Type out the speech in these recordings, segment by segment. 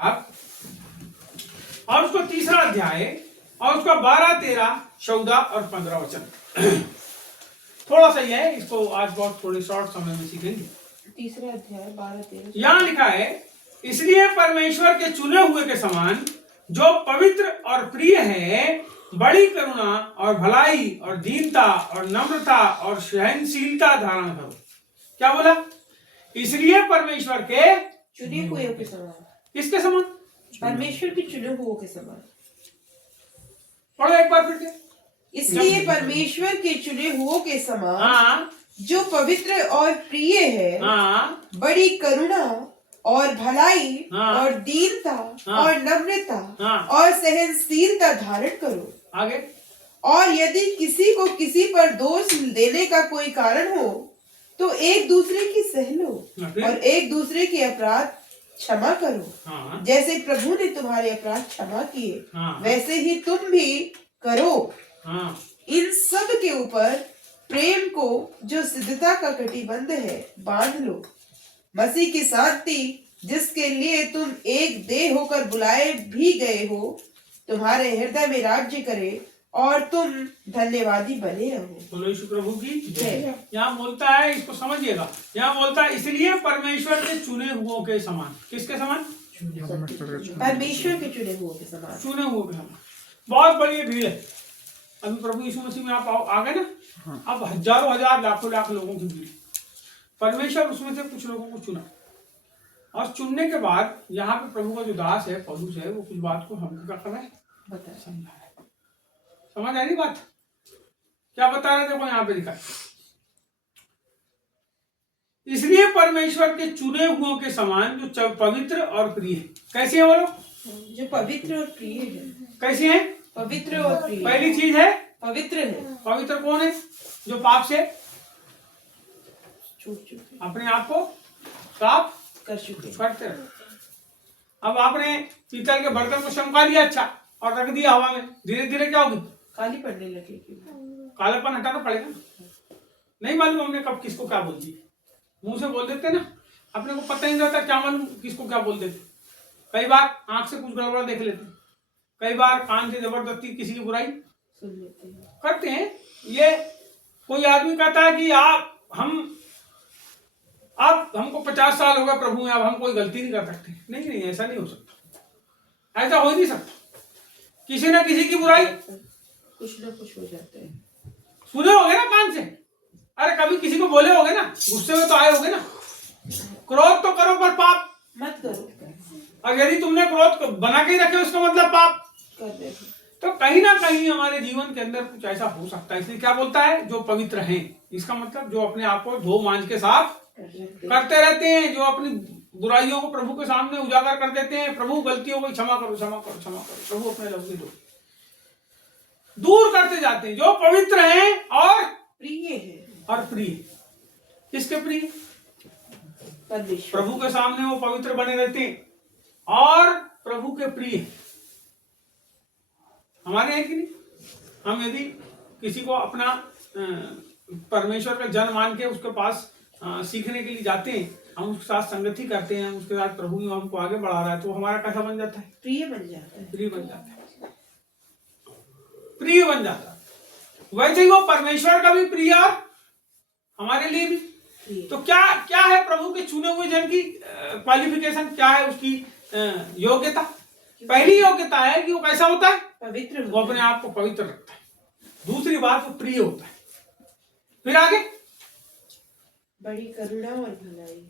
अब और उसका तीसरा अध्याय और उसका 12, 13, 14 और 15 वचन थोड़ा सा ही है, इसको आज बहुत थोड़े शॉर्ट समय में सीखेंगे। तीसरा अध्याय 12, 13 यहाँ लिखा है, इसलिए परमेश्वर के चुने हुए के समान जो पवित्र और प्रिय है, बड़ी करुणा और भलाई और दीनता और नम्रता और सहनशीलता धारण करो। क्या बोला? इसलिए परमेश्वर के चुने हुए के समान। किसके समान? परमेश्वर के चुने हुए के समान। पढ़ो एक बार फिर से। इसलिए परमेश्वर के चुने हुए के समान हाँ जो पवित्र और प्रिय है, हाँ बड़ी करुणा और भलाई हाँ, और दीनता हाँ, और नम्रता हाँ, और सहनशीलता धारण करो। आगे। और यदि किसी को किसी पर दोष देने का कोई कारण हो तो एक दूसरे की सह लो और एक दूसरे के अपराध क्षमा करो। हाँ, जैसे प्रभु ने तुम्हारे अपराध क्षमा किए, हाँ, वैसे ही तुम भी करो। हाँ, इन सब के ऊपर प्रेम को जो सिद्धता का कटिबंध है बांध लो। मसीह की शांति जिसके लिए तुम एक देह होकर बुलाए भी गए हो, तुम्हारे हृदय में राज्य करे और तुम धन्यवादी बने रहो। बोलो यीशु प्रभु की जय। यहाँ बोलता है, इसको समझिएगा, यहाँ बोलता है इसलिए परमेश्वर के चुने हुओं के समान। किसके समान? परमेश्वर के चुने हुए के समान। चुने हुओं के समान। बहुत बड़ी भीड़ है। अभी प्रभु यीशु मसीह में आप आ गए ना, अब हजारों हजार लाखों लाख लोगों की भीड़। परमेश्वर उसमें से कुछ लोगों को चुना और चुनने के बाद यहाँ पे प्रभु का जो दास है पौलुस है, वो कुछ बात को हमको क्या कर रहा है? बता समझा रहा है। समझ आ रही बात? क्या बता रहे थे? देखो यहाँ पे लिखा है, इसलिए परमेश्वर के चुने हुओं के समान जो पवित्र और प्रिय है। कैसे है बोलो? जो पवित्र और प्रिय है। कैसे है? पवित्र और प्रिय। पहली चीज है पवित्र है। पवित्र कौन है? जो पाप से छूट चुके, अपने आप को साफ कर चुके, करते रहे। अब आपने पीतल के बर्तन को चमका लिया अच्छा और रख दिया हवा में, धीरे धीरे क्या होगी? काली पड़ने लगेगी। कालापन हटाना पड़ेगा। नहीं मालूम हमने कब किसको क्या बोल दिया, मुंह से बोल देते ना, अपने को पता ही नहीं रहता क्या मालूम किसको क्या बोल देते। कई बार आंख से कुछ गड़बड़ा देख लेते, कई बार कान से जबरदस्ती किसी की बुराई सुन लेते हैं, करते हैं। ये कोई आदमी कहता है कि आप हमको 50 साल हो गए प्रभु में, अब हम कोई गलती नहीं कर सकते। नहीं नहीं, ऐसा नहीं हो सकता, ऐसा हो ही नहीं सकता। किसी न किसी की बुराई कुछ ना कुछ हो जाता है। सुने होगे ना कान से, अरे कभी किसी को बोले होगे ना, गुस्से में तो आए होगे ना। क्रोध तो करो पर पाप मत करो। और यदि तुमने क्रोध को बना के ही रखे उसका मतलब पाप कर दे। तो कहीं ना कहीं हमारे जीवन के अंदर कुछ ऐसा हो सकता है। इसलिए क्या बोलता है? जो पवित्र हैं, इसका मतलब जो अपने आप को धो मांझ के साफ करते रहते हैं, जो अपनी बुराइयों को प्रभु के सामने उजागर कर देते हैं। प्रभु गलतियों को क्षमा करो, क्षमा करो, क्षमा करो, प्रभु अपने लफ्ज़ दो दूर करते जाते हैं। जो पवित्र हैं और प्रिय है। और प्रिय। किसके प्रिय? परमेश्वर। प्रभु के सामने वो पवित्र बने रहते हैं और प्रभु के प्रिय हमारे हैं कि नहीं? हम यदि किसी को अपना परमेश्वर का जन मान के उसके पास सीखने के लिए जाते हैं, हम उसके साथ संगति करते हैं, उसके साथ प्रभु हमको आगे बढ़ा रहा है, तो हमारा कैसा बन जाता है? प्रिय बन जाता है। प्रिय बन जाता है, प्रिय बन जाता है। वैसे ही वो परमेश्वर का भी प्रिय और हमारे लिए भी। तो क्या क्या है प्रभु के चुने हुए जन की क्वालिफिकेशन? क्या है उसकी योग्यता? पहली योग्यता है कि वो कैसा होता है? पवित्र। वो अपने आप को पवित्र रखता है। दूसरी बात, वो प्रिय होता है। फिर आगे, बड़ी करुणा और भलाई।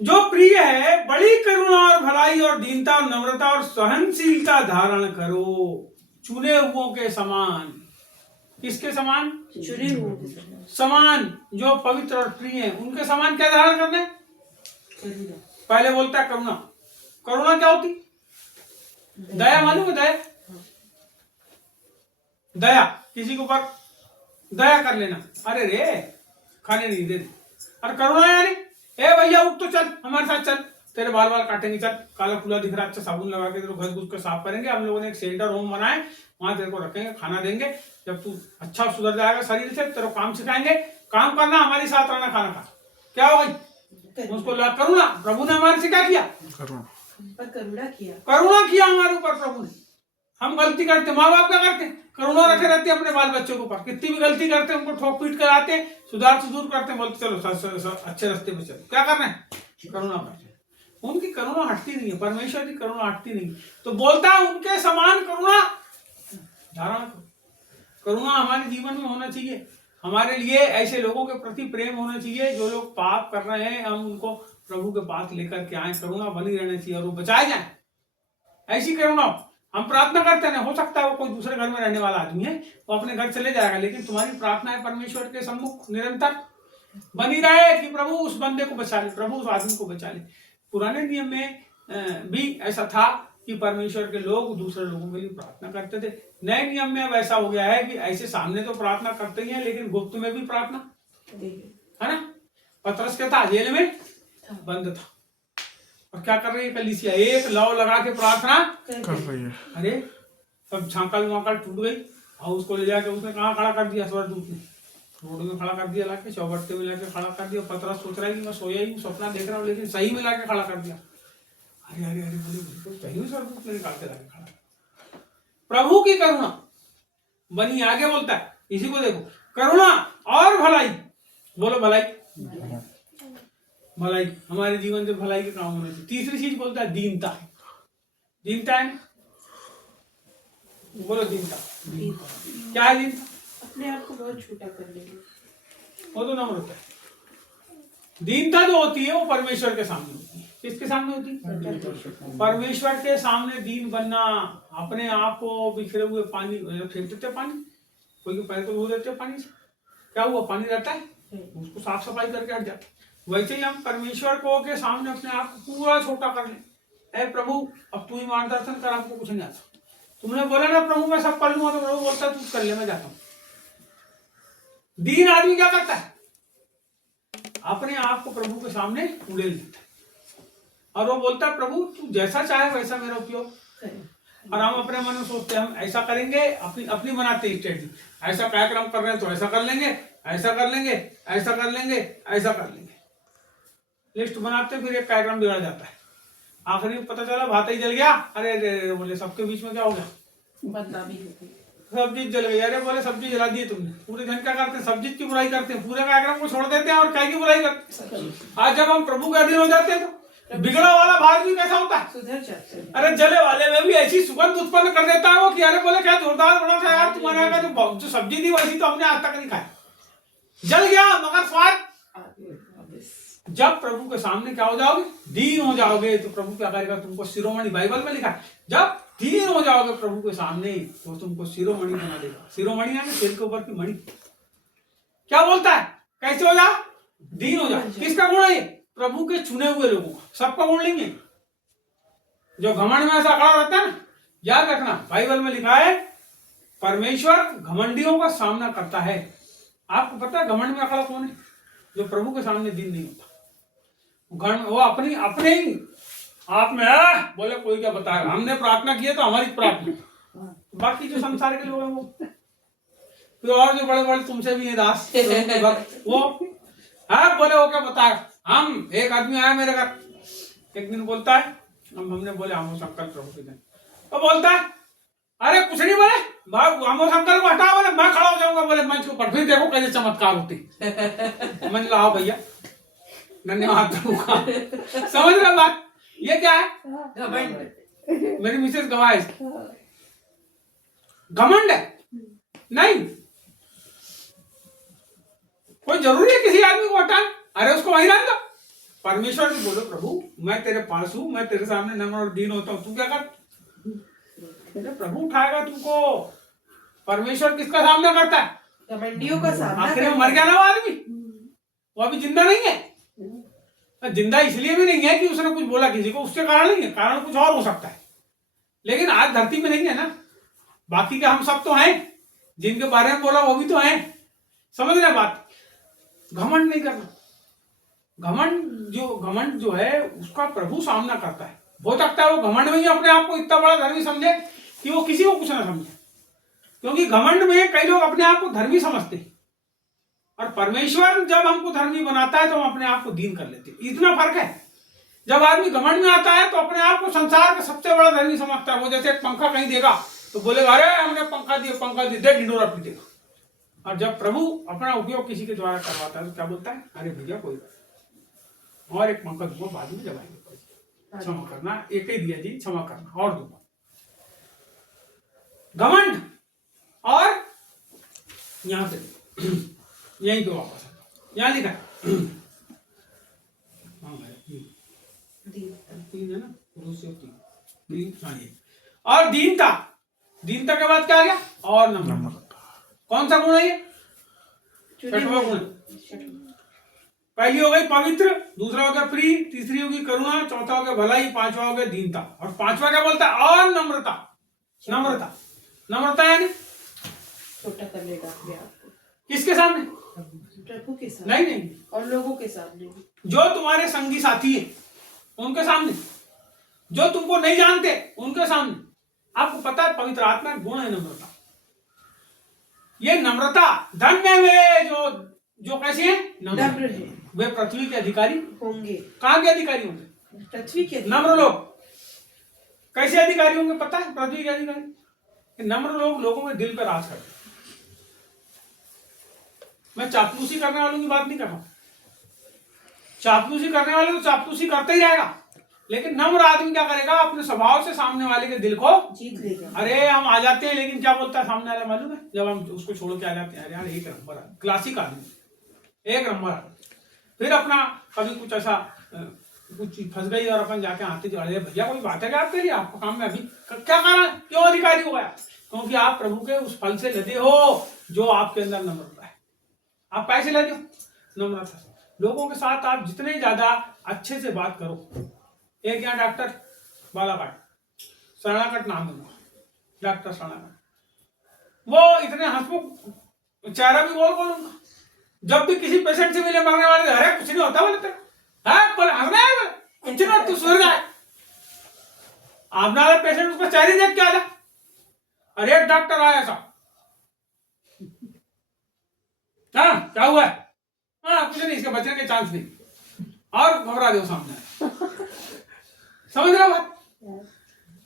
जो प्रिय है, बड़ी करुणा और भलाई और दीनता और नम्रता और सहनशीलता धारण करो, चुने हुओं के समान। किसके समान? चुने हुए समान, जो पवित्र और प्रिय हैं, उनके समान क्या धारण करना है? करुणा। पहले बोलता है करुणा। करुणा क्या होती? दया। मालूम है दया? दया, किसी के ऊपर दया कर लेना, अरे रे खाने नहीं दे। और करुणा यानी ए भैया उठ तो चल, हमारे साथ चल, तेरे बाल काटेंगे, चल, काला खुला दिख रहा, अच्छा साबुन लगा के तेरे घर घुस कर साफ करेंगे। हम लोगों ने एक सेंटर होम बनाए, वहां तेरे को रखेंगे, खाना देंगे। जब तू अच्छा सुधर जाएगा शरीर से, तेरे काम सिखाएंगे, काम करना, हमारे साथ रहना, खाना खा। क्या हो गई? उसको करुणा। प्रभु ने हमारे से क्या किया? पर करुणा किया। करुणा किया हमारे ऊपर प्रभु ने। हम गलती करते, माँ बाप क्या करते, करुणा रखे रहते अपने बाल बच्चों के ऊपर। कितनी भी गलती करते उनको ठोक पीट कर आते, सुधार सुधूर करते, बोलते चलो अच्छे रास्ते पे चलो। क्या करना है, करुणा करते। उनकी करुणा हटती नहीं है, परमेश्वर की करुणा हटती नहीं। तो बोलता है उनके समान करुणा धारण करो। करुणा हमारे जीवन में होना चाहिए। हमारे लिए ऐसे लोगों के प्रति प्रेम होना चाहिए जो लोग पाप कर रहे हैं, हम उनको प्रभु के पास लेकर के आए। करुणा बनी रहनी चाहिए और वो बचाए जाए। ऐसी करुणा हम प्रार्थना करते हैं, हो सकता है वो कोई दूसरे घर में रहने वाला आदमी है, वो अपने घर चले जाएगा, लेकिन तुम्हारी प्रार्थना है परमेश्वर के सम्मुख निरंतर बनी रहे कि प्रभु उस बंदे को बचा ले, प्रभु उस आदमी को बचा ले। पुराने नियम में भी ऐसा था कि परमेश्वर के लोग दूसरे लोगों के लिए प्रार्थना करते थे। नए नियम में अब ऐसा हो गया है कि ऐसे सामने तो प्रार्थना करते ही हैं, लेकिन गुप्त में भी प्रार्थना है ना। पतरस क्या था, जेल में बंद था और क्या कर रही है कलीसिया, एक लौ लगा के प्रार्थना कर रही है। अरे सब छाकल वाकल टूट गई और उसको ले जाके उसने कहाँ खड़ा कर दिया, स्वर्गदूत ने रोड में खड़ा कर दिया, लाके चौबट्टे में लाके खड़ा कर दिया। पतरस सोच रहा है कि मैं सोया ही हूँ, सपना देख रहा हूँ, लेकिन सही में लाके खड़ा कर दिया। अरे अरे अरे बोले पहले स्वर्गदूत ने निकाल के लाके खड़ा। प्रभु की करुणा बनी, आगे बोलता है इसी को देखो, करुणा और भलाई। बोलो भलाई, भलाई हमारे जीवन से भलाई के काम होने चाहिए। तीसरी चीज बोलता है दीनता। दीनता है, बोलो दीनता। क्या है दीनता? अपने आप को बहुत छोटा कर लेंगे, वो तो नम्रता है। दीनता जो होती है वो परमेश्वर के सामने होती है। किसके सामने होती है? परमेश्वर के सामने दीन बनना। अपने आप को बिखरे हुए पानी फेंक देते, पानी कोई के पैर को धो देते पानी से, क्या हुआ, पानी रहता है, उसको साफ सफाई करके हट जाते। वैसे ही हम परमेश्वर को के सामने अपने आप को पूरा छोटा कर लें। ऐ प्रभु अब तू ही मार्गदर्शन कर, आपको कुछ नहीं आता। तुमने बोला ना प्रभु मैं सब कर लूंगा, तो प्रभु बोलता है तू कर ले, मैं जाता हूँ। दीन आदमी क्या करता है, अपने आप को प्रभु के सामने उड़ेल देता है और वो बोलता है प्रभु तू जैसा चाहे वैसा मेरा उपयोग। और हम अपने मन में सोचते हैं हम ऐसा करेंगे, अपनी अपनी बनाते स्ट्रेटजी, ऐसा कार्यक्रम कर रहे हैं तो ऐसा कर लेंगे, ऐसा कर लेंगे, ऐसा कर लेंगे, ऐसा कर लेंगे। लिस्ट बनाते फिर एक कार्यक्रम बिगड़ जाता है। आखिरी में पता चला भात ही जल गया। अरे अरे बोले सबके बीच में क्या हो गया, बदनामी हो गई, सब्जी जल गई। अरे बोले सब्जी जला दी तुमने। पूरे जन क्या करते हैं, सब्जी की बुराई करते हैं, पूरे कार्यक्रम को छोड़ देते हैं और काय की बुराई करते हैं। आज जब हम प्रभु के अधीन हो जाते हैं तो बिगड़ा वाला भाग भी कैसा होता है, सुधर जाते हैं। अरे जले वाले में भी ऐसी सुगंध उत्पन्न कर देता है वो कि अरे बोले क्या जोरदार बना था यार तुम्हारे यहाँ का जो सब्जी थी वैसी तो हमने आज तक नहीं खाई। जल गया मगर स्वाद। जब प्रभु के सामने क्या हो जाओगे, दीन हो जाओगे, तो प्रभु क्या करेगा, तुमको शिरोमणि, बाइबल में लिखा है जब दीन हो जाओगे प्रभु के सामने तो तुमको शिरोमणि बना देगा। शिरोमणि यानी सिर के ऊपर की मणि। क्या बोलता है, कैसे हो जाओ, दीन हो जाओ। किसका गुण है ये, प्रभु के चुने हुए लोगों का। सबका गुण लेंगे। जो घमंड में ऐसा खड़ा रहता है ना, याद रखना बाइबल में लिखा है परमेश्वर घमंडियों का सामना करता है। आपको पता है घमंड में अकड़ा कौन है, जो प्रभु के सामने दीन नहीं होता। वो अपने ही आप में है, बोले कोई क्या बताएगा, हमने प्रार्थना की है तो हमारी प्रार्थना। बाकी जो संसार के लोग हैं वो फिर और जो बड़े बड़े तुमसे भी है दास वो है, बोले वो क्या बताएगा। हम एक आदमी आया मेरे घर, एक दिन बोलता है, हमने बोले हम संकल्प प्रभु के दिन, तो बोलता है अरे कुछ नहीं बोले हम संकल्प को हटा, बोले मैं खड़ा हो जाऊंगा, बोले मंच के ऊपर, फिर देखो कैसे चमत्कार होती। मैंने लाओ भैया धन्यवाद प्रभु का। समझ रहे बात, ये क्या है, घमंड। मेरी मिसेस गवाह है, घमंड है नहीं। कोई जरूरी है किसी आदमी को हटाना, अरे उसको वहीं रहने दो। परमेश्वर को बोलो प्रभु मैं तेरे पास हूं, मैं तेरे सामने नम्र और दीन होता हूं, तू क्या कर, प्रभु उठाएगा तुमको। परमेश्वर किसका सामना करता है, घमंडियों का सामना। आखिर में मर गया ना वो आदमी, वो अभी जिंदा नहीं है। जिंदा इसलिए भी नहीं है कि उसने कुछ बोला किसी को, उसके कारण नहीं है, कारण कुछ और हो सकता है, लेकिन आज धरती में नहीं है ना। बाकी के हम सब तो हैं, जिनके बारे में बोला वो भी तो हैं। समझ रहे बात, घमंड नहीं करना। घमंड जो है उसका प्रभु सामना करता है। हो सकता है वो घमंड में ही अपने आप को इतना बड़ा धर्मी समझे कि वो किसी को कुछ ना समझे, क्योंकि घमंड में कई लोग अपने आप को धर्मी समझते हैं और परमेश्वर जब हमको धर्मी बनाता है तो हम अपने आप को दीन कर लेते हैं। इतना फर्क है। जब आदमी घमंड में आता है तो अपने आप को संसार का सबसे बड़ा धनी समझता है। वो जैसे एक पंखा कहीं देगा तो बोलेगा अरे हमने पंखा दिया दे, ढिंडोरा पीटेगा। और जब प्रभु अपना उपयोग किसी के द्वारा करवाता है तो क्या बोलता है, अरे भैया कोई और एक पंखा दूंगा बाद में जब आएंगे, क्षमा करना, एक ही दिया जी, क्षमा करना और दूंगा। घमंड। और यहां से यहीं पे वापस यहां लिखा है, हाँ भाई तीन है ना, तीन, हाँ ये। और दीनता, दीनता के बाद क्या आ गया, और नम्रता। कौन सा गुण है ये, छठवां गुण। पहली हो गई पवित्र, दूसरा हो गया प्रिय, तीसरी होगी करुणा, चौथा हो गया भलाई, पांचवा हो गया दीनता, और पांचवा क्या बोलता है, और नम्रता। नम्रता, नम्रता यानी छोटा कर लेगा अपने आप को। किसके सामने, प्रभु के सामने। नहीं नहीं, और लोगों के सामने, जो तुम्हारे संगी साथी है उनके सामने, जो तुमको नहीं जानते उनके सामने। आपको पता है पवित्र आत्मा गुण है नम्रता। ये नम्रता, धन्य वे जो कैसे हैं, नम्र है, वे पृथ्वी के अधिकारी होंगे। कहाँ के अधिकारी होंगे, पृथ्वी के नम्र लोग। कैसे अधिकारी होंगे पता है, पृथ्वी के अधिकारी। नम्र लोग लोगों में दिल पर राज करते। मैं चापलूसी करने वालों की बात नहीं कर रहा हूं। चापलूसी करने वाले तो चापलूसी करते ही रहेगा, लेकिन नम्र आदमी क्या करेगा, अपने स्वभाव से सामने वाले के दिल को जीत लेगा। अरे हम आ जाते हैं, लेकिन क्या बोलता है सामने वाला मालूम है, जब हम उसको छोड़ के आ जाते हैं, अरे यार एक नंबर है, क्लासिक आदमी, एक नंबर है। फिर अपना कभी कुछ ऐसा कुछ चीज फंस गई और अपन जाके आते जो, अरे भैया कोई बात है क्या आपके लिए, आपका काम में अभी क्या कारण, क्यों अधिकारी हो गया, क्योंकि आप प्रभु के उस फल से लदे हो जो आपके अंदर नम्रता है। आप कैसे लदे हो, नम्रता से। लोगों के साथ आप जितने ज्यादा अच्छे से बात करो। एक यहाँ डॉक्टर बालाघाट, शरणागढ़ नाम है, डॉक्टर शरणागढ़, वो इतने हंसमुख चेहरा भी बोल बोलूंगा, जब भी किसी पेशेंट से मिले मरने वाले, अरे कुछ नहीं होता बोले तेरा, है बोले हंसना है, कुछ नहीं तू सुधर जाए। आपने वाला पेशेंट उसका चेहरे देख के आया, अरे एक डॉक्टर आया ऐसा, हाँ क्या हुआ है, हाँ कुछ नहीं, इसके बचने के चांस नहीं, और घबरा दो सामने। समझ रहे हो बात।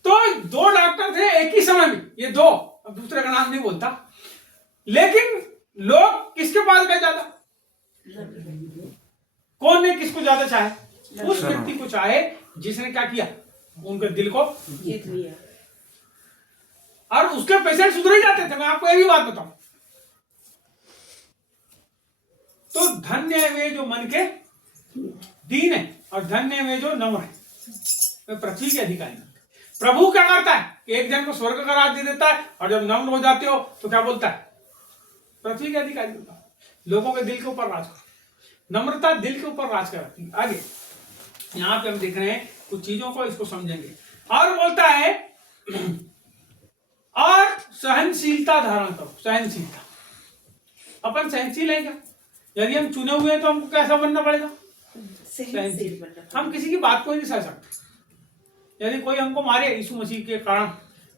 तो दो डॉक्टर थे एक ही समय में, ये दो, अब दूसरे का नाम नहीं बोलता, लेकिन लोग किसके पास गए ज्यादा, कौन ने किसको ज्यादा चाहे, उस व्यक्ति को चाहे जिसने क्या किया, उनके दिल को जीत लिया, और उसके पेशेंट सुधर ही जाते थे। मैं आपको एक ही बात बताऊं, तो धन्य वे जो मन के दीन है, और धन्य वे जो नम्र है, वे पृथ्वी के अधिकारी। प्रभु क्या करता है, एक जन को स्वर्ग का राज दे देता है, और जब नम्र हो जाते हो तो क्या बोलता है, पृथ्वी के अधिकारी होता है, लोगों के दिल के ऊपर राज करो। नम्रता दिल के ऊपर राज कराती है। आगे यहां पे हम देख रहे हैं कुछ चीजों को, इसको समझेंगे। और बोलता है और सहनशीलता धारण करो। सहनशीलता, अपन सहनशील है क्या, यदि हम चुने हुए हैं तो हमको कैसा बनना पड़ेगा, सहनशील बनना। हम किसी की बात को ही नहीं सह सकते। यदि कोई हमको मारे यीशु मसीह के कारण,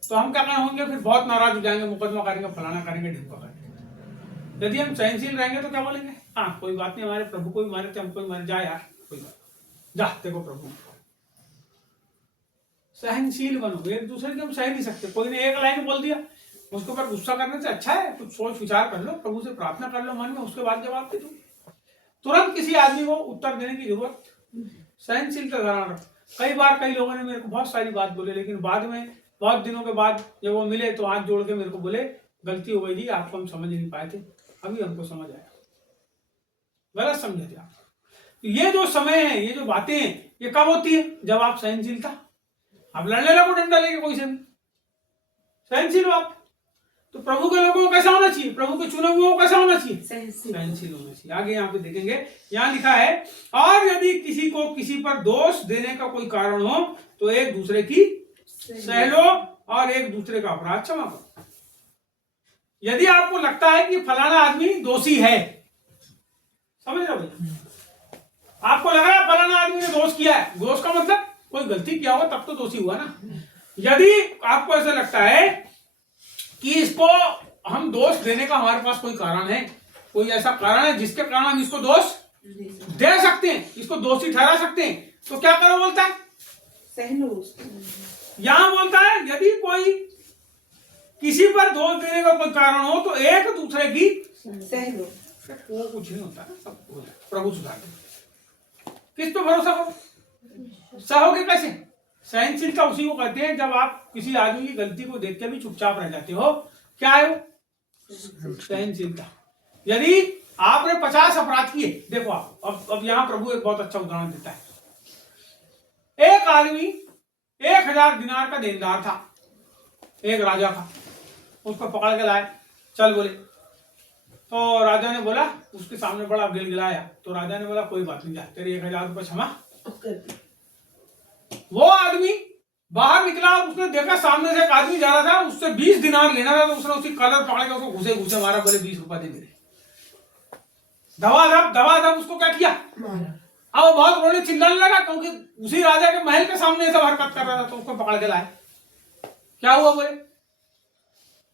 तो हम क्या होंगे, फिर बहुत नाराज हो जाएंगे, मुकदमा करेंगे, फलाना करेंगे, ढिमका करेंगे। यदि हम सहनशील रहेंगे तो क्या बोलेंगे, हाँ कोई बात नहीं, हमारे प्रभु को भी मारे थे, हमको भी मारे, जा यार कोई बात, जा देखो प्रभु। सहनशील बनो, एक दूसरे की हम सह नहीं सकते। कोई ने एक लाइन बोल दिया, उसके ऊपर गुस्सा करने से अच्छा है कुछ सोच विचार कर लो, प्रभु से प्रार्थना कर लो मन में, उसके बाद जवाब दे दो। तुरंत किसी आदमी को उत्तर देने की जरूरत, सहनशीलता धारण रखो। कई बार कई लोगों ने मेरे को बहुत सारी बात बोले, लेकिन बाद में बहुत दिनों के बाद जब वो मिले तो हाथ जोड़ के मेरे को बोले, गलती हो गई जी, आपको हम समझ नहीं पाए थे, अभी हमको समझ आया, गलत समझे थे आप। ये जो समय है, ये जो बातें हैं, ये कब होती है, जब आप सहनशीलता, आप लड़ने लगो डंडा लेके कोई से भी, सहनशील हो आप। तो प्रभु के लोगों को कैसा होना चाहिए, प्रभु के चुने हुए को कैसा होना चाहिए, सहनशील होना चाहिए। आगे यहाँ पे देखेंगे, यहाँ लिखा है और यदि किसी को किसी पर दोष देने का कोई कारण हो तो एक दूसरे की सह लो और एक दूसरे का अपराध क्षमा करो। यदि आपको लगता है कि फलाना आदमी दोषी है, समझ रहे हो, आपको लग रहा है फलाना आदमी ने दोष किया है, दोष का मतलब कोई गलती किया होगा तब तो दोषी हुआ ना। यदि आपको ऐसा लगता है कि इसको हम दोष देने का हमारे पास कोई कारण है, कोई ऐसा कारण है जिसके कारण हम इसको दोष दे सकते हैं, इसको दोषी ठहरा सकते हैं, तो क्या करो बोलता है? सह लो उसको। यहां बोलता है यदि कोई किसी पर दोष देने का कोई कारण हो तो एक दूसरे की सह लो। वो कुछ नहीं होता ना, सब हो जाए, प्रभु सुधार दे। किस पे भरोसा करो? सहोगे कैसे? सहनशीलता उसी को कहते हैं जब आप किसी आदमी की गलती को देख के भी चुपचाप रह जाते हो। क्या है वो? सहनशीलता। यदि आपने 50 अपराध किए, देखो आप अब यहाँ प्रभु एक बहुत अच्छा उदाहरण देता है। एक आदमी 1000 दिनार का देनदार था, एक राजा का। उसको पकड़ के लाए, चल बोले। तो राजा ने बोला, उसके सामने बड़ा गिलगिलाया, तो राजा ने बोला कोई बात नहीं, जा तेरे 1000 रुपये क्षमा। वो आदमी बाहर निकला और उसने देखा सामने से एक आदमी जा रहा था, उससे 20 दिनार लेना था, तो उसने उसकी कलर पकड़ के उसको घुसे घुसे मारा, बोले 20 रुपए दे मेरे। दवा उसको क्या किया? अब वो बहुत रोने चिल्लाने लगा, क्योंकि उसी राजा के महल के सामने सब हरकत कर रहा था, तो उसको पकड़ के लाए। क्या हुआ बोले?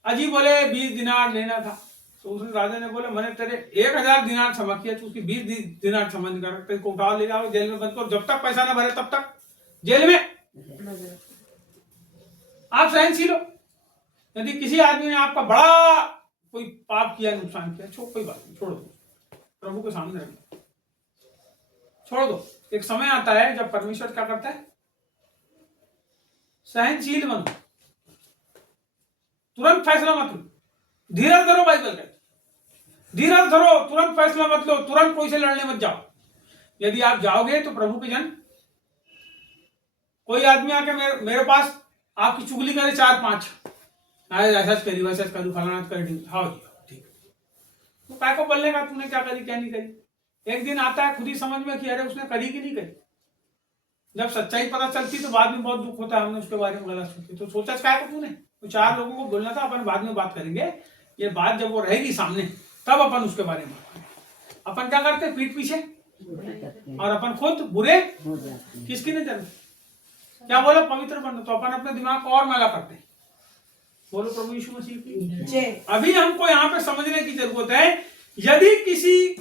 अजी बोले 20 दिनार लेना था। तो उसने राजा ने बोला मैंने तेरे 1000 दिनार क्षमा किया, तो उसकी 20 दिनार क्षमा नहीं कर, तेरे को उठा ले जाओ, जेल में बंद करो, जब तक पैसा ना भरे तब तक जेल में। आप सहनशील हो। यदि किसी आदमी ने आपका बड़ा कोई पाप किया, नुकसान किया, कोई बात नहीं, छोड़ दो, प्रभु के सामने रख दो, छोड़ दो। एक समय आता है जब परमेश्वर क्या करता है? सहनशील बनो, तुरंत फैसला मत लो, धीरज धरो। बाइबल कहती धीरज धरो, तुरंत फैसला मत लो, तुरंत कोई से लड़ने मत जाओ। यदि आप जाओगे तो प्रभु के जन, कोई आदमी आके मेरे पास आपकी चुगली करे 4-5, ऐसा करी वैसा करूँ फलाना कर, हाँ ठीक, तो काय को बोलने का तूने क्या करी क्या नहीं करी? एक दिन आता है खुद ही समझ में कि अरे उसने करी कि नहीं करी। जब सच्चाई पता चलती तो बाद में बहुत दुख होता है, हमने उसके बारे में गलत सोची, तो सोचा क्या को तूने? तो 4 लोगों को बोलना था, अपन बाद में बात करेंगे, ये बात जब वो रहेगी सामने तब अपन उसके बारे में। अपन क्या करते? पीठ पीछे, और अपन खुद बुरे किसकी नजर में? क्या बोला? पवित्र बनना। तो अपन अपने दिमाग को और मैला करते हैं। बोलो प्रभु यीशु मसीह की जय। अभी हमको यहाँ पे समझने की जरूरत है, यदि किसी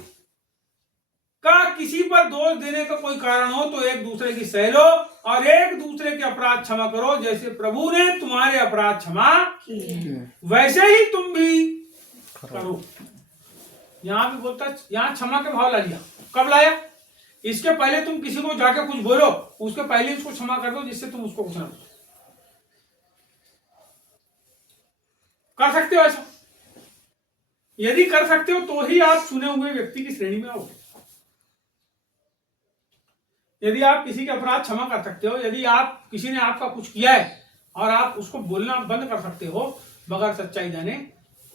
का किसी पर दोष देने का कोई कारण हो तो एक दूसरे की सह लो और एक दूसरे के अपराध क्षमा करो, जैसे प्रभु ने तुम्हारे अपराध क्षमा वैसे ही तुम भी करो। यहाँ भी बोलता, यहाँ क्षमा के भाव ला लिया। कब लाया? इसके पहले तुम किसी को जाके कुछ बोलो, उसके पहले उसको क्षमा कर दो, जिससे तुम उसको कुछ ना बोलो। कर सकते हो ऐसा? यदि कर सकते हो तो ही आप चुने हुए व्यक्ति की श्रेणी में आओगे। यदि आप किसी के अपराध क्षमा कर सकते हो, यदि आप किसी ने आपका कुछ किया है और आप उसको बोलना बंद कर सकते हो बगैर सच्चाई जाने,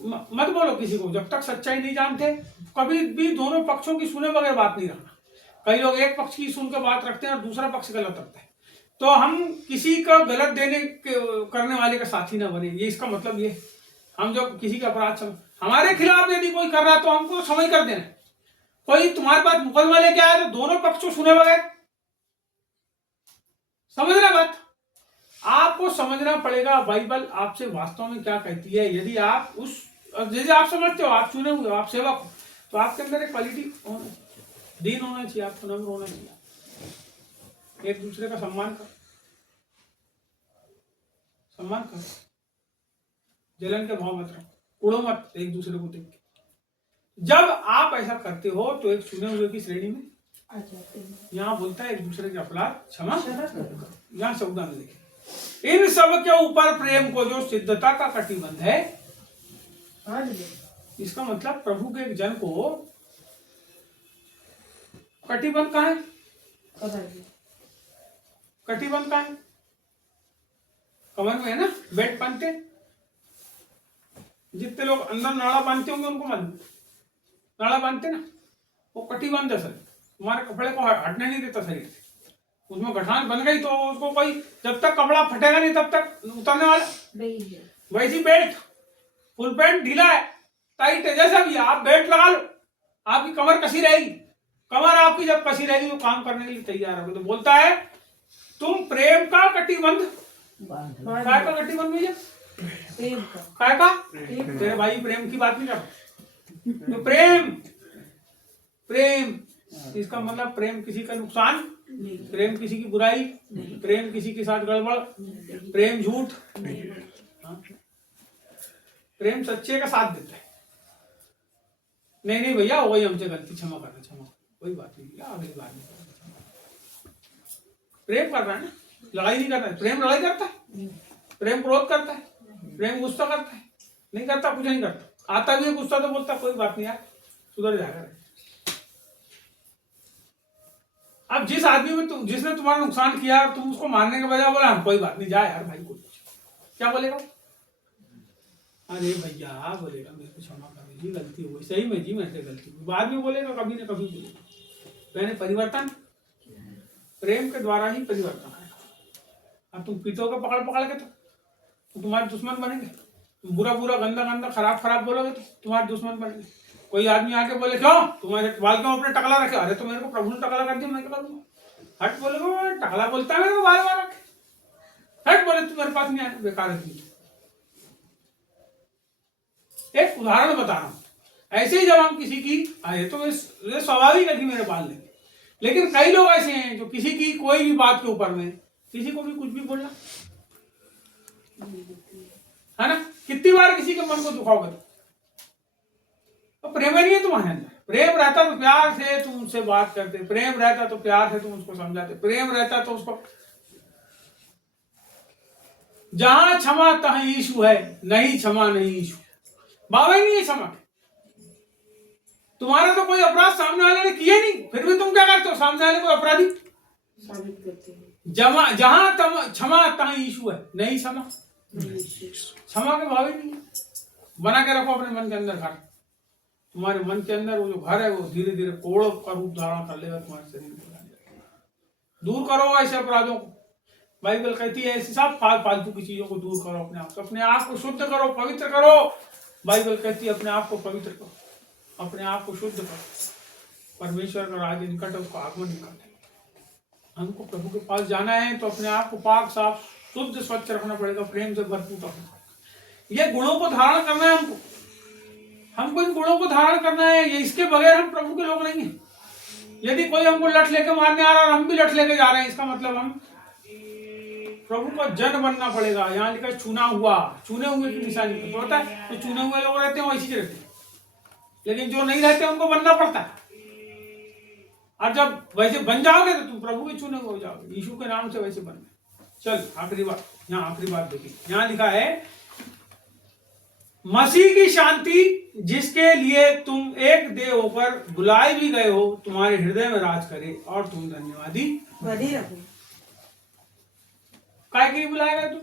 मत बोलो किसी को जब तक सच्चाई नहीं जानते। कभी भी दोनों पक्षों की सुने बगैर बात नहीं रखना। कई लोग एक पक्ष की सुन के बात रखते हैं और दूसरा पक्ष गलत रखता है, तो हम किसी का गलत करने वाले का साथी ना बने। ये इसका मतलब ये, हम जब किसी का अपराध हमारे खिलाफ यदि कोई कर रहा है तो हमको समझ कर देना। कोई तुम्हारे पास मुकदमा लेके आया तो दोनों पक्ष को सुने बगैर, समझना बात, आपको समझना पड़ेगा बाइबल आपसे वास्तव में क्या कहती है। यदि आप जैसे आप समझते हो, आप चुने हुए हो, आप सेवक हो, तो आपके अंदर एक क्वालिटी दीन होना चाहिए, आपको नम्र होना चाहिए, एक दूसरे का सम्मान कर, जलन के भाव मत रखो, उड़ो मत एक दूसरे को देख के। जब आप ऐसा करते हो तो एक चुने हुए की श्रेणी में आ जाते हैं। यहाँ बोलता है एक दूसरे के अपराध क्षमा करो। यहाँ शब्द में देखें, इन सब के ऊपर प्रेम को जो सिद्धता का कटिबंध है। इसका मतलब प्रभु के एक जन को कटिबंध कहाँ है? कटिबंध कहाँ है? कमर में है ना, बेल्ट बांधते। जितने लोग अंदर नाड़ा बांधते होंगे उनको मालूम, नाड़ा बांधते ना, वो कटिबंध है। सर तुम्हारे कपड़े को हटने नहीं देता शरीर से, उसमें गठान बन गई तो उसको कोई, जब तक कपड़ा फटेगा नहीं तब तक उतरने वाला नहीं है। वैसी बेल्ट, फुल पैंट ढीला है, टाइट है, जैसा भी आप बेल्ट लगा लो, आपकी कमर कसी रहेगी। कमर आपकी जब कसी रहेगी तो काम करने के लिए तैयार होगी। तो बोलता है तुम प्रेम का कटिबंध, काय का कटिबंध भैया? काय का? तेरे भाई प्रेम की बात नहीं कर, तो प्रेम इसका मतलब प्रेम किसी का नुकसान, प्रेम किसी की बुराई, प्रेम किसी के साथ गड़बड़, प्रेम झूठ, हाँ? प्रेम सच्चे का साथ देता है। नहीं नहीं भैया वही हमसे गलती, क्षमा करना, क्षमा, कोई बात नहीं भैया, अगली बार नहीं करेंगे। प्रेम कर रहा है ना, लड़ाई नहीं कर रहा है। प्रेम लड़ाई करता है? प्रेम क्रोध करता है? प्रेम गुस्सा करता है? नहीं करता, कुछ नहीं करता। आता भी है गुस्सा तो बोलता कोई बात नहीं यार, सुधर जाएगा। अब जिस आदमी में जिसने तुम्हारा नुकसान किया और तुम उसको मारने के बजाय बोला कोई बात नहीं, जा यार भाई, कोई क्या बोलेगा? अरे भैया बोलेगा मेरे को क्षमा कर दीजिए, गलती हो गई, सही में जी मेरे से गलती हुई। बाद में बोलेगा, कभी ना कभी बोलेगा। मैंने परिवर्तन प्रेम के द्वारा ही परिवर्तन आएगा। अब तुम पीतोगे पकड़ पकड़ के तो तुम्हारे दुश्मन बनेंगे। तुम बुरा बुरा गंदा गंदा खराब खराब बोलोगे तो तुम्हारे दुश्मन बनेंगे। कोई आदमी आके बोले क्यों तुम्हारे बाल क्यों अपने टकला रखे? अरे तो मेरे को प्रभु ने टकला कर दिया, मैं क्या करूँगा? हट बोले टकला बोलता है मेरे को बाल बाल रखे। हट बोले तू मेरे पास नहीं आया, बेकार है। एक उदाहरण बता रहा हूं। ऐसे ही जब हम किसी की आए तो ये स्वाभाविक है कि मेरे बाल लेंगे, लेकिन कई लोग ऐसे हैं जो किसी की कोई भी बात के ऊपर में किसी को भी कुछ भी बोलना, है ना? कितनी बार किसी के मन को दुखाओगे? तो प्रेम नहीं है तुम्हारे अंदर। प्रेम रहता तो प्यार से तुम उनसे बात करते, प्रेम रहता तो प्यार से तुम उसको समझाते, प्रेम रहता तो उसको, जहां क्षमा तहां यीशु है, नहीं क्षमा नहीं यीशु। बाबा ही नहीं है क्षमा। तुम्हारा तो कोई अपराध सामने वाले ने किया नहीं, फिर भी तुम क्या करते हो? सामने वाले को अपराधी साबित करते हो। जहां क्षमा तहां यीशु है, नहीं क्षमा। क्षमा के भाव ही नहीं है। बना के रखो अपने मन के अंदर घर। तुम्हारे मन के अंदर वो जो घर है वो धीरे धीरे कोड़ का रूप धारण कर लेगा तुम्हारे शरीर में। दूर करो ऐसे अपराधों को। बाइबल कहती है ऐसी सब फालतू की चीजों को दूर करो अपने आप से। अपने आप को शुद्ध करो, पवित्र करो। बाइबल कहती है अपने आप को पवित्र करो, अपने आप को शुद्ध करो। परमेश्वर का राज्य निकट है, उसको आगमन निकट है। हमको प्रभु के पास जाना है तो अपने आप को पाक साफ शुद्ध स्वच्छ रखना पड़ेगा, प्रेम से भरपूर रखना पड़ेगा। ये गुणों को धारण करना है हमको इन गुणों को धारण करना है। ये इसके बगैर हम प्रभु के लोग नहीं हैं। यदि कोई हमको लठ लेके मारने आ रहा है और हम भी लठ लेके जा रहे हैं, इसका मतलब हम प्रभु का जन बनना पड़ेगा। यहाँ लिखा चुना हुआ, चुने हुए की निशानी तो होता है। तो चुने हुए लोग रहते हैं वैसे रहते हैं, लेकिन जो नहीं रहते उनको बनना पड़ता है। और जब वैसे बन जाओगे तो तुम प्रभु के चुने हुए हो जाओगे, यीशु के नाम से वैसे बनना। चल आखिरी बात, यहाँ आखिरी बात देखिए, यहाँ लिखा है मसीह की शांति जिसके लिए तुम एक देह होकर बुलाए भी गए हो तुम्हारे हृदय में राज करे और तुम धन्यवादी बने रहो। काय के लिए बुलाया गया तुम?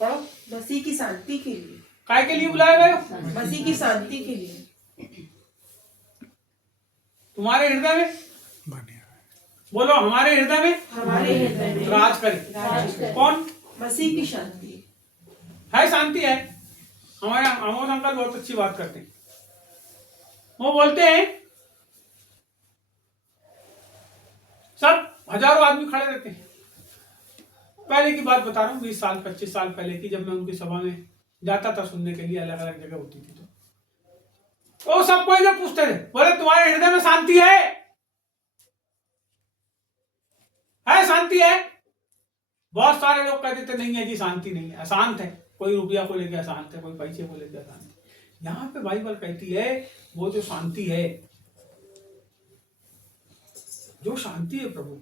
पढ़ो। मसीह की शांति के लिए। काय के लिए बुलाया गए? मसीह की शांति के लिए। तुम्हारे हृदय में बोलो, हमारे हृदय में, हमारे हृदय में राज करे। कौन? मसीह की शांति है, शांति है। हमारे अमोद अंकल बहुत अच्छी बात करते हैं। वो बोलते हैं सब हजारों आदमी खड़े रहते हैं। पहले की बात बता रहा हूँ, 20 साल 25 साल पहले की, जब मैं उनकी सभा में जाता था सुनने के लिए, अलग अलग जगह होती थी, तो सबको जब पूछते थे, बोले तुम्हारे हृदय में शांति है? शांति है? बहुत सारे लोग कहते थे नहीं है जी, शांति नहीं है, अशांत है। कोई रुपया को लेकर अशांत है, कोई पैसे को लेकर अशांत है। यहाँ पे बाइबल कहती है वो जो शांति है, जो शांति है प्रभु,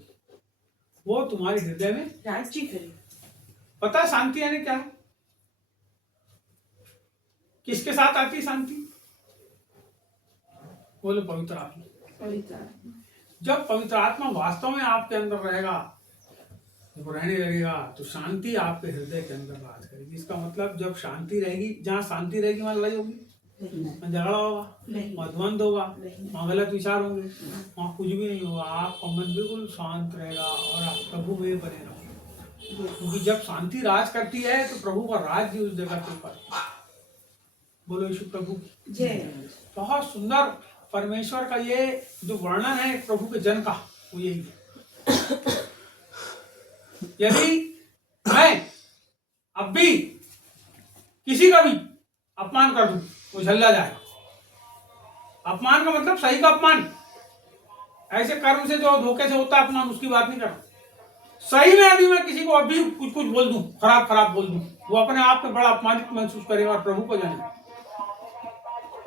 वो तुम्हारे हृदय में राज्य करे। पता है शांति यानी क्या है? किसके साथ आती है शांति? बोलो पवित्र आत्मा। जब पवित्र आत्मा वास्तव में आपके अंदर रहेगा, जब रहने लगेगा, तो शांति आपके हृदय के अंदर राज करेगी। इसका मतलब जब शांति रहेगी, जहाँ शांति रहेगी वहां लड़ाई होगी, झगड़ा होगा, वहां द्वंद होगा, वहां गलत विचार होंगे, वहां कुछ भी नहीं होगा। आपका मन बिल्कुल शांत रहेगा और आप प्रभु में बने रहोगे। क्योंकि जब शांति राज करती है तो प्रभु का राज्य उस जगह के ऊपर। बोलो यीशु प्रभु जय। बहुत सुंदर परमेश्वर का ये जो वर्णन है प्रभु के जन का, वो यही है। यदि मैं अब भी किसी का भी अपमान कर दूं, वो झल्ला जाएगा। अपमान का मतलब सही का अपमान, ऐसे कर्म से जो धोखे से होता है अपमान, उसकी बात नहीं कर रहा। सही में यदि मैं किसी को अभी कुछ कुछ बोल दूं, खराब खराब बोल दूं, वो अपने आप में बड़ा अपमानित महसूस करेगा और प्रभु को जाने।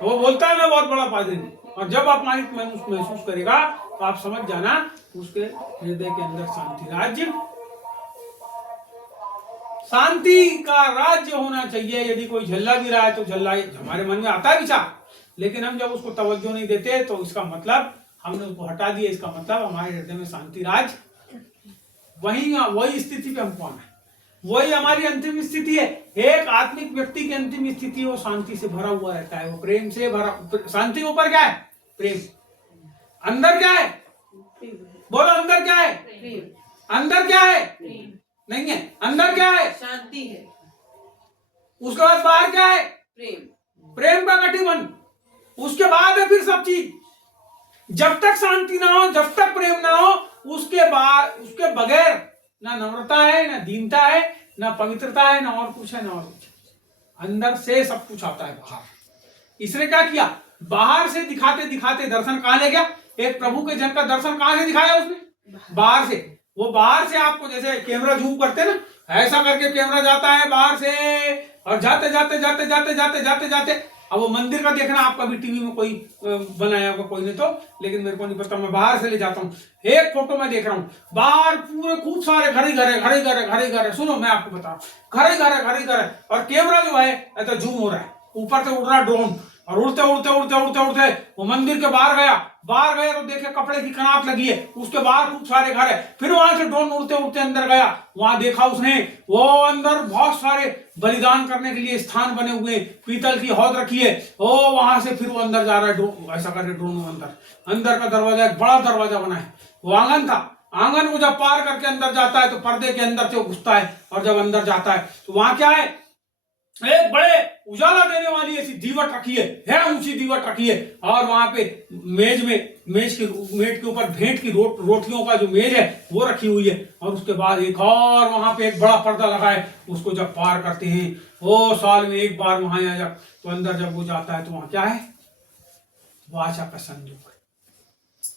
वो बोलता है मैं बहुत बड़ा पादरी हूं, और जब अपमानित महसूस करेगा तो आप समझ जाना उसके हृदय के अंदर शांति का राज्य होना चाहिए। यदि कोई झल्ला भी रहा है तो झल्ला हमारे मन में आता है विचार, लेकिन हम जब उसको तवज्जो नहीं देते तो इसका मतलब हमने उसको हटा दिया, इसका मतलब हमारे हृदय में शांति राज वही स्थिति पे हम कौन है, वही हमारी अंतिम स्थिति है। एक आत्मिक व्यक्ति की अंतिम स्थिति वो शांति से भरा हुआ रहता है, वो प्रेम से भरा। शांति ऊपर क्या है? प्रेम। अंदर क्या है? बोलो अंदर क्या है? प्रेम। अंदर क्या है? प्रेम नहीं है, अंदर क्या है? शांति है। उसके बाद बाहर क्या है? प्रेम। प्रेम का गठबंधन, उसके बाद है फिर सब चीज। जब तक शांति ना हो, जब तक प्रेम ना हो, उसके बगैर ना नम्रता है, ना दीनता है, ना पवित्रता है, ना और कुछ है, ना और कुछ। अंदर से सब कुछ आता है बाहर। इसने क्या किया? बाहर से दिखाते दिखाते दर्शन कहां ले गया? एक प्रभु के जन का दर्शन कहां से दिखाया उसने? बाहर से। वो बाहर से आपको जैसे कैमरा जूम करते ना, ऐसा करके कैमरा जाता है बाहर से, और जाते जाते जाते जाते जाते जाते जाते अब वो मंदिर का देखना, आप कभी टीवी में कोई बनाया होगा, कोई ने तो, लेकिन मेरे को नहीं पता। मैं बाहर से ले जाता हूँ, एक फोटो में देख रहा हूँ, बाहर पूरे खूब सारे घर ही घर है, घर ही घर है, घर ही घर है। सुनो मैं आपको बता रहा हूँ, घर ही घर है, घर ही घर है, और कैमरा जो है ऐसा जूम हो रहा है, ऊपर से उड़ रहा है ड्रोन, और उड़ते उड़ते उड़ते उड़ते उड़ते वो मंदिर के बाहर गया तो देखे कपड़े की कनात लगी है, उसके बाहर खूब सारे घर है। फिर वहां से ड्रोन उड़ते उड़ते अंदर गया, वहां देखा उसने वो अंदर बहुत सारे बलिदान करने के लिए स्थान बने हुए, पीतल की हौद रखी है। ओ वहां से फिर वो अंदर जा रहा है, ऐसा करके ड्रोन अंदर का दरवाजा, एक बड़ा दरवाजा बना है, वो आंगन था। आंगन को जब पार करके अंदर जाता है तो पर्दे के अंदर से घुसता है, और जब अंदर जाता है तो वहां क्या है? एक बड़े उजाला देने वाली ऐसी दीवट रखी है ऊंची दीवट रखी है, और वहां पे मेज के ऊपर भेंट की रोटियों का जो मेज है वो रखी हुई है, और उसके बाद एक और वहां पे एक बड़ा पर्दा लगा है। उसको जब पार करते हैं, वो साल में एक बार वहां आ जब तो अंदर जब वो जाता है तो वहां क्या है? वाचा का संदूक है।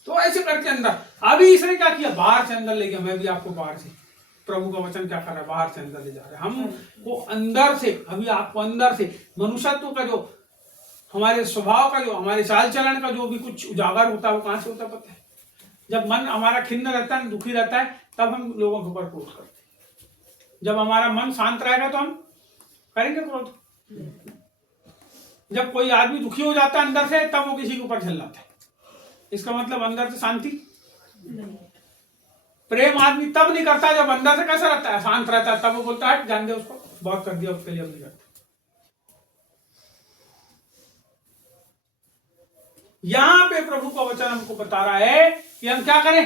तो ऐसे करके अंदर, अभी इसने क्या किया? बाहर से अंदर ले गया। मैं भी आपको बाहर से, प्रभु का वचन क्या कर रहा है? बाहर से अंदर ले जा रहे हैं हम वो अंदर से। अभी आपको अंदर से मनुष्यत्व का जो हमारे स्वभाव का, जो हमारे चाल चलन का जो भी कुछ उजागर होता है, वो कहां से होता है पता है? जब मन हमारा खिन्न रहता है, दुखी रहता है, तब हम लोगों के ऊपर क्रोध करते हैं। जब हमारा मन शांत रहेगा तो हम करेंगे क्रोध। जब कोई आदमी दुखी हो जाता है अंदर से, तब वो किसी के ऊपर झल्लाता है। इसका मतलब अंदर से शांति नहीं। प्रेम आदमी तब नहीं करता जब अंदर से कैसा रहता है? शांत रहता है। तब वो बोलता है जान दे उसको, बहुत कर दिया उसके लिए, अब नहीं करता। यहां पे प्रभु का वचन हमको बता रहा है कि हम क्या करें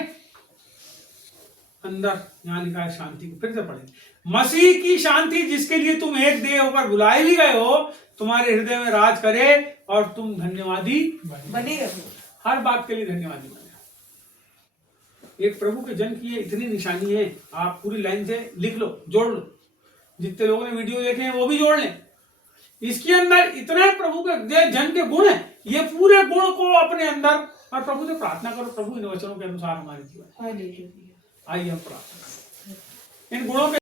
अंदर। यहां लिखा है शांति को, फिर से पढ़ें। मसीह की शांति जिसके लिए तुम एक देह होकर बुलाए भी गए हो, तुम्हारे हृदय में राज करे और तुम धन्यवादी बने रहो। हर बात के लिए धन्यवादी बने। एक प्रभु के जन की ये इतनी निशानी है, आप पूरी लाइन से लिख लो, जोड़ लो। जितने लोगों ने वीडियो देखे हैं वो भी जोड़ लें। इसके अंदर इतने प्रभु के जन के गुण है, ये पूरे गुण को अपने अंदर, और प्रभु से प्रार्थना करो, प्रभु इन वचनों के अनुसार हमारे जीवन। आइए हम प्रार्थना करें इन गुणों के